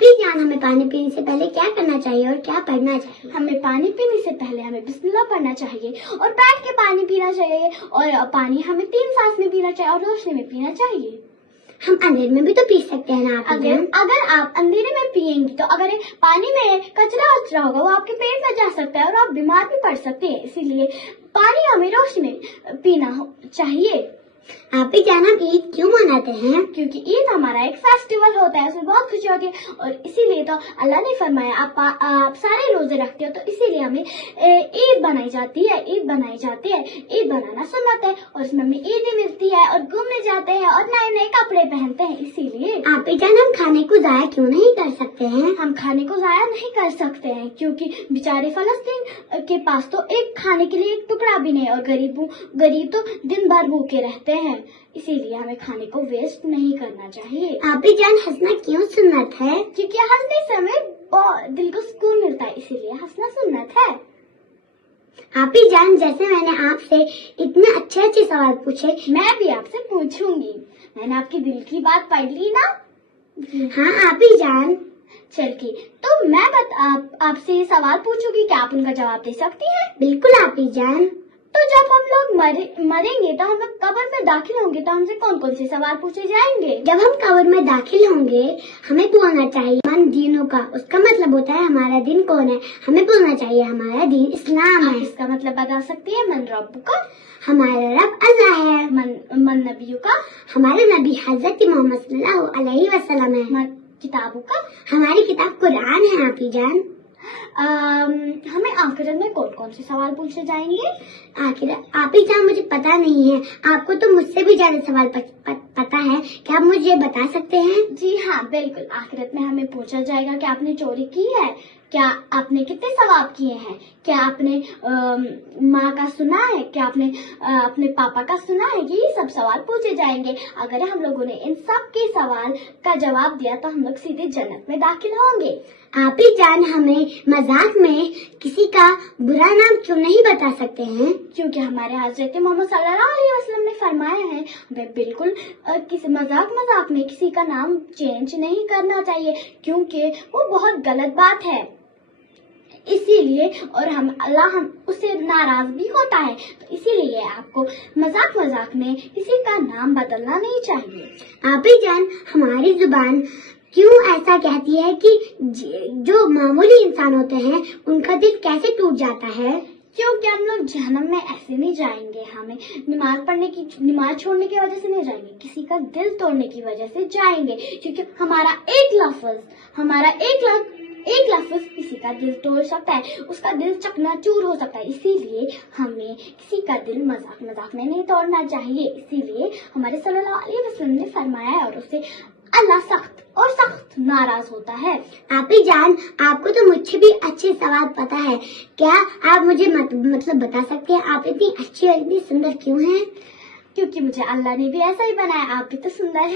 جان ہمیں پانی پینے سے پہلے کیا کرنا چاہیے اور کیا پڑھنا چاہیے؟ ہمیں پانی پینے سے پہلے ہمیں بسم اللہ پڑھنا چاہیے اور بیٹھ کے پانی پینا چاہیے، اور پانی ہمیں 3 سانس میں پینا چاہیے اور روشنی میں پینا چاہیے۔ ہم اندھیرے میں بھی تو پی سکتے ہیں نا آپی جان؟ اگر آپ اندھیرے میں پیئیں گی تو اگر پانی میں کچرا ہوگا وہ آپ کے پیٹ میں جا سکتا ہے اور آپ بیمار بھی پڑ سکتے ہیں، اسی لیے پانی ہمیں روشنی میں پینا چاہیے۔ آپی جان ہم عید کیوں مناتے ہیں؟ کیونکہ عید ہمارا ایک فیسٹیول ہوتا ہے، اس میں بہت خوشی ہوتی ہے، اور اسی لیے تو اللہ نے فرمایا آپ سارے روزے رکھتے ہو، تو اسی لیے ہمیں عید بنائی جاتی ہے۔ عید بنانا سنت ہے اور اس میں ہمیں عید بھی ملتی ہے اور گھومنے جاتے ہیں اور نئے نئے کپڑے پہنتے ہیں۔ اسی لیے آپی جان ہم کھانے کو ضائع کیوں نہیں کر سکتے ہیں؟ ہم کھانے کو ضائع نہیں کر سکتے ہیں کیونکہ بیچارے فلسطین کے پاس تو ایک کھانے کے لیے ایک ٹکڑا بھی نہیں، اور غریب تو دن بھر بھوکے رہتے ہیں، اسی لیے ہمیں کھانے کو ویسٹ نہیں کرنا چاہیے۔ آپی جان ہنسنا کیوں سنت ہے؟ کیونکہ ہنسنے سے ہمیں دل کو سکون ملتا ہے، اسی لیے ہنسنا سنت ہے۔ آپی جان جیسے میں نے آپ سے اتنے اچھے سوال پوچھے، میں بھی آپ سے پوچھوں گی، میں نے آپ کی دل کی بات پڑھ لی نا؟ ہاں آپی جان۔ چلیے تو میں آپ سے یہ سوال پوچھوں گی، کیا آپ ان کا جواب دے سکتی ہیں؟ بالکل آپی جان۔ تو جب ہم لوگ مریں گے تو ہم لوگ قبر میں داخل ہوں گے تو ہم سے کون کون سے سوال پوچھے جائیں گے؟ جب ہم قبر میں داخل ہوں گے ہمیں بولنا چاہیے من دینوں کا، اس کا مطلب ہوتا ہے ہمارا دین کون ہے، ہمیں بولنا چاہیے ہمارا دین اسلام ہے۔ اس کا مطلب بتا سکتی ہے؟ من رب کا، ہمارا رب اللہ ہے۔ من نبیوں کا، ہمارے نبی حضرت محمد صلی اللہ علیہ وسلم ہے۔ من کتابوں کا، ہماری کتاب قرآن ہے آپی جان۔ ہمیں آخرت میں کون کون سے سوال پوچھے جائیں گے؟ آپی جان مجھے پتا نہیں ہے، آپ کو تو مجھ سے بھی زیادہ سوال پتا ہے، کیا آپ مجھے بتا سکتے ہیں؟ جی ہاں بالکل، آخرت میں ہمیں پوچھا جائے گا کہ آپ نے چوری کی ہے، کیا آپ نے کتنے ثواب کیے ہیں، کیا آپ نے ماں کا سنا ہے، کیا آپ نے اپنے پاپا کا سنا ہے، یہ سب سوال پوچھے جائیں گے۔ اگر ہم لوگوں نے ان سب کے سوال کا جواب دیا تو ہم لوگ سیدھے جنت میں داخل ہوں گے۔ آپی جان ہمیں مذاق میں کسی کا برا نام کیوں نہیں بتا سکتے ہیں؟ کیونکہ ہمارے حضرت محمد صلی اللہ علیہ وسلم نے فرمایا ہے ہمیں بالکل کسی مذاق میں کسی کا نام چینج نہیں کرنا چاہیے، کیونکہ وہ بہت غلط بات ہے، اسی لیے اور اللہ اس سے ناراض بھی ہوتا ہے، تو اسی لیے آپ کو مذاق میں کسی کا نام بدلنا نہیں چاہیے۔ آپی جان ہماری زبان کیوں ایسا کہتی ہے کہ جو معمولی انسان ہوتے ہیں ان کا دل کیسے ٹوٹ جاتا ہے؟ کیونکہ ہم لوگ جہنم میں ایسے نہیں جائیں گے، ہمیں نماز چھوڑنے کی وجہ سے نہیں جائیں گے، کسی کا دل توڑنے کی وجہ سے جائیں گے، کیونکہ ہمارا ایک لفظ کسی کا دل توڑ سکتا ہے، اس کا دل چکنا چور ہو سکتا ہے، اسی لیے ہمیں کسی کا دل مذاق میں نہیں توڑنا چاہیے۔ اسی لیے ہمارے صلی اللہ علیہ وسلم نے فرمایا ہے اور اس سے اللہ سخت ناراض ہوتا ہے۔ آپی جان آپ کو تو مجھ سے بھی اچھے سوال پتا ہے، کیا آپ مجھے مطلب بتا سکتے ہیں آپ اتنی اچھی اور اتنی سندر کیوں ہیں؟ کیونکہ مجھے اللہ نے بھی ایسا ہی بنایا، آپ بھی تو سندر ہے۔